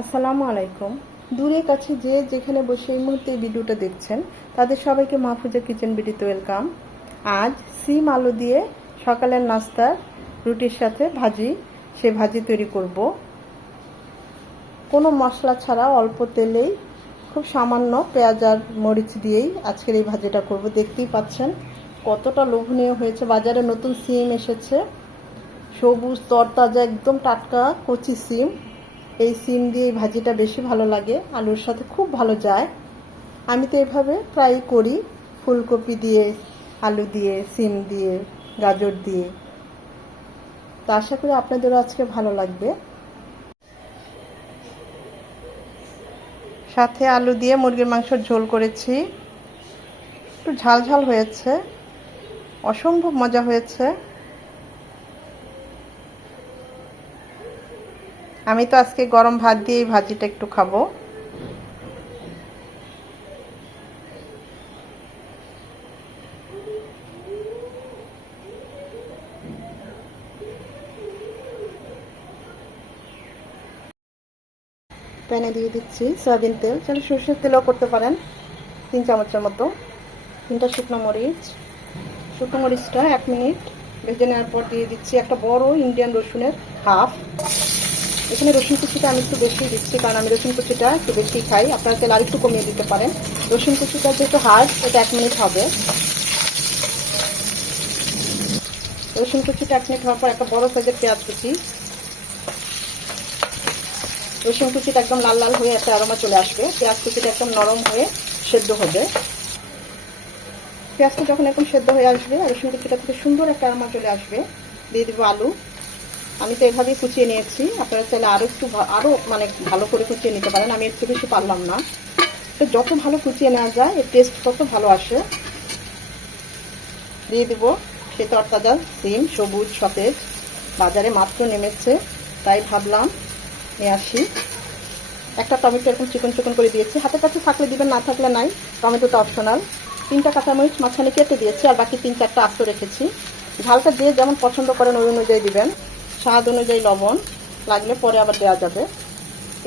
আসসালামু আলাইকুম। দূরে কাছে যে যেখানে বসে এই মুহূর্তে এই ভিডিওটা দেখছেন তাদের সবাইকে মাহফুজা কিচেন বিডিতে ওয়েলকাম। আজ সিম আলু দিয়ে সকালের নাস্তার রুটির সাথে ভাজি, সে ভাজি তৈরি করব কোনো মশলা ছাড়া, অল্প তেলেই, খুব সামান্য পেঁয়াজ আর মরিচ দিয়েই আজকের এই ভাজিটা করব। দেখতেই পাচ্ছেন কতটা লোভনীয় হয়েছে। বাজারে নতুন সিম এসেছে, সবুজ তরতাজা একদম টাটকা কচি সিম। এই সিম দিয়ে এই ভাজিটা বেশি ভালো লাগে, আলুর সাথে খুব ভালো যায়। আমি তো এভাবে প্রায় করি, ফুলকপি দিয়ে, আলু দিয়ে, সিম দিয়ে, গাজর দিয়ে। তো আশা করি আপনাদেরও আজকে ভালো লাগবে। সাথে আলু দিয়ে মুরগির মাংসের ঝোল করেছি, একটু ঝাল ঝাল হয়েছে, অসম্ভব মজা হয়েছে। আমি তো আজকে গরম ভাত দিয়ে এই ভাজিটা একটু খাবো। প্যানে দিয়ে দিচ্ছি সয়াবিন তেল, চাইলে সরষের তেলও করতে পারেন, 3 চামচের মতো। 3টা শুকনো মরিচ, শুকনো মরিচটা 1 মিনিট ভেজে নেওয়ার পর দিয়ে দিচ্ছি একটা বড় ইন্ডিয়ান রসুনের হাফ। এখানে রসুন কুচিটা আমি একটু বেশি দিচ্ছি, কারণ আমি রসুন কুচিটা একটু বেশি খাই। আপনারা তেল আর একটু কমিয়ে দিতে পারেন। রসুন কুচিটা যেহেতু হার্ড, এটা 1 মিনিট হবে। রসুন কুচিটা 1 মিনিট হওয়ার পর একটা বড় সাইজের পেঁয়াজ কুচি। রসুন কুচিটা একদম লাল লাল হয়ে একটা অ্যারোমা চলে আসবে, পেঁয়াজ কুচিটা একদম নরম হয়ে সেদ্ধ হবে। পেঁয়াজটা যখন একদম সেদ্ধ হয়ে আসবে আর রসুন কুচিটা থেকে সুন্দর একটা অ্যারোমা চলে আসবে, দিয়ে দেবো আলু। আমি তো এভাবেই কুচিয়ে নিয়েছি, আপনারা চাইলে আরও ভালো করে কুচিয়ে নিতে পারেন। আমি একটু বেশি পারলাম না। তো যত ভালো কুচিয়ে নেওয়া যায় এর টেস্ট তত ভালো আসে। দিয়ে দেবো সে তরতাজা সিম, সবুজ সতেজ, বাজারে মাত্র নেমেছে, তাই ভাবলাম নিয়ে আসি। একটা টমেটো এরকম চিকন চিকন করে দিয়েছি, হাতের কাছে থাকলে দিবেন, না থাকলে নাই, টমেটোটা অপশনাল। 3টা কাঁচামরিচ মাঝখানে কেটে দিয়েছি, আর বাকি 3-4টা আস্ত রেখেছি। ঝালটা যে যেমন পছন্দ করেন ওই অনুযায়ী দিবেন, স্বাদ অনুযায়ী লবণ, লাগলে পরে আবার দেওয়া যাবে।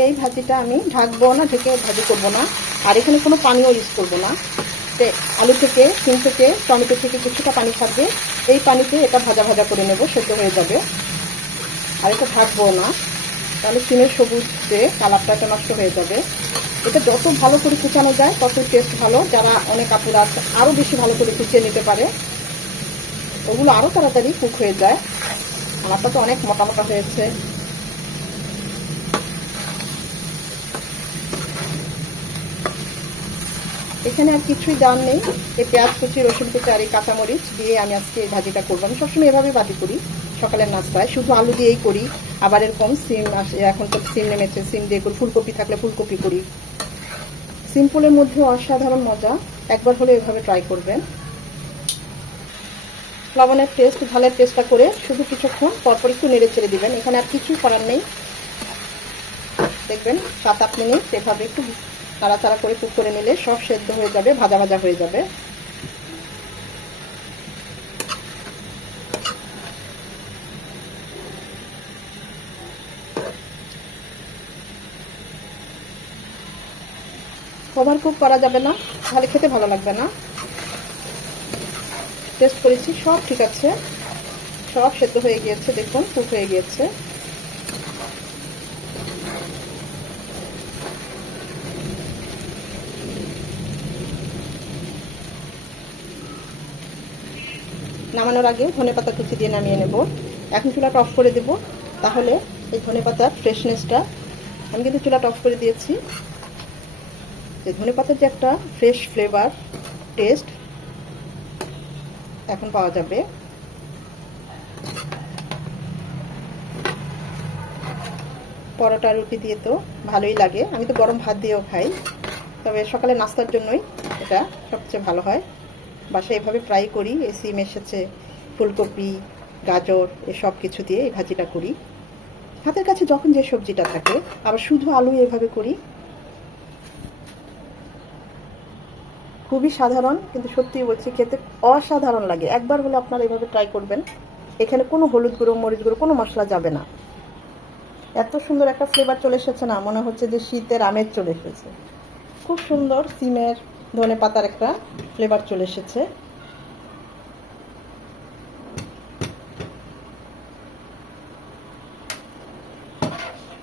এই ভাজিটা আমি ঢাকবো না, ঢেকে ভাজি করব না, আর এখানে কোনো পানিও ইউজ করবো না। আলু থেকে, সিম থেকে, টমেটো থেকে কিছুটা পানি থাকবে, এই পানিতে এটা ভাজা ভাজা করে নেব, সেদ্ধ হয়ে যাবে। আর এটা ঢাকবো না, তাহলে সিমের সবুজ যে কালারটা এটা নষ্ট হয়ে যাবে। এটা যত ভালো করে কুচানো যায় তত টেস্ট ভালো। যারা অনেক আপুরা আছে আরও বেশি ভালো করে কুচিয়ে নিতে পারে, ওগুলো আরও তাড়াতাড়ি কুক হয়ে যায়। আমারটা তো অনেক মোটা মোটা হয়েছে। এখানে আর কিছুই দেওয়ার নেই, এই পেঁয়াজ কুচি, রসুন কুচি আর এই কাঁচামরিচ দিয়ে আমি আজকে এই ভাজিটা করবো। আমি সবসময় এভাবেই ভাজি করি সকালের নাস্তায়, শুধু আলু দিয়েই করি। আবার এরকম সিম আসে, এখন তো সিম নেমেছে, সিম দিয়ে করি। ফুলকপি থাকলে ফুলকপি করি। সিম্পলের মধ্যে অসাধারণ মজা, একবার হলে এভাবে ট্রাই করবেন। লবণের টেস্ট, ঝালের টেস্টটা করে শুধু কিছুক্ষণ পরপর একটু নেড়ে ছেড়ে দিবেন। এখানে আর কিছুই করার নেই। দেখবেন 7-8 মিনিট এভাবে একটু নাড়াচাড়া করে কুক করে নিলে সব সেদ্ধ হয়ে যাবে, ভাজা ভাজা হয়ে যাবে। ওভার কুক করা যাবে না, তাহলে খেতে ভালো লাগবে না। টেস্ট করেছি, সব ঠিক আছে, সব সেদ্ধ হয়ে গিয়েছে, দেখুন কুক হয়ে গিয়েছে। নামানোর আগে ধনেপাতা কুচি দিয়ে নামিয়ে নেব। এখন চুলাটা অফ করে দেব, তাহলে এই ধনেপাতার ফ্রেশনেসটা, আমি কিন্তু চুলাটা অফ করে দিয়েছি, যে ধনেপাতার যে একটা ফ্রেশ ফ্লেভার, টেস্ট এখন পাওয়া যাবে। পরোটা রুটি দিয়ে তো ভালোই লাগে, আমি তো গরম ভাত দিয়েও খাই, তবে সকালে নাস্তার জন্যই এটা সবচেয়ে ভালো হয়। বাসায় এভাবে ট্রাই করি। এই সিম এসেছে, ফুলকপি, গাজর, এসব কিছু দিয়ে এই ভাজিটা করি। হাতের কাছে যখন যে সবজিটা থাকে, আবার শুধু আলু এভাবে করি। খুবই সাধারণ, কিন্তু সত্যিই বলছি খেতে অসাধারণ লাগে। একবার হলে আপনারা এভাবে ট্রাই করবেন। এখানে কোনো হলুদ গুঁড়ো, মরিচ গুঁড়ো, কোনো মশলা যাবে না। এত সুন্দর একটা ফ্লেভার চলে এসেছে না, মনে হচ্ছে যে শীতের আমেজ চলে এসেছে। খুব সুন্দর সিমের ধনেপাতার একটা ফ্লেভার চলে এসেছে।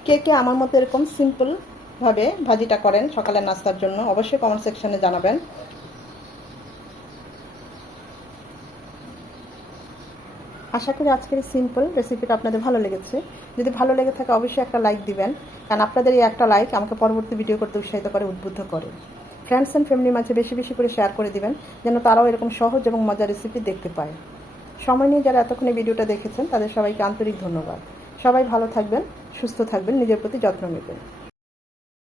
কে কে আমার মতো এরকম সিম্পল ভাবে ভাজিটা করেন সকালের নাস্তার জন্য, অবশ্যই কমেন্ট সেকশনে জানাবেন। আশা করি আজকের এই সিম্পল রেসিপিটা আপনাদের ভালো লেগেছে। যদি ভালো লেগে থাকে অবশ্যই একটা লাইক দিবেন, কারণ আপনাদের এই একটা লাইক আমাকে পরবর্তী ভিডিও করতে উৎসাহিত করে, উদ্বুদ্ধ করে। ফ্রেন্ডস অ্যান্ড ফ্যামিলির মাঝে বেশি বেশি করে শেয়ার করে দিবেন, যেন তারাও এরকম সহজ এবং মজার রেসিপি দেখতে পায়। সময় নিয়ে যারা এতক্ষণ এই ভিডিওটা দেখেছেন তাদের সবাইকে আন্তরিক ধন্যবাদ। সবাই ভালো থাকবেন, সুস্থ থাকবেন, নিজের প্রতি যত্ন নেবেন।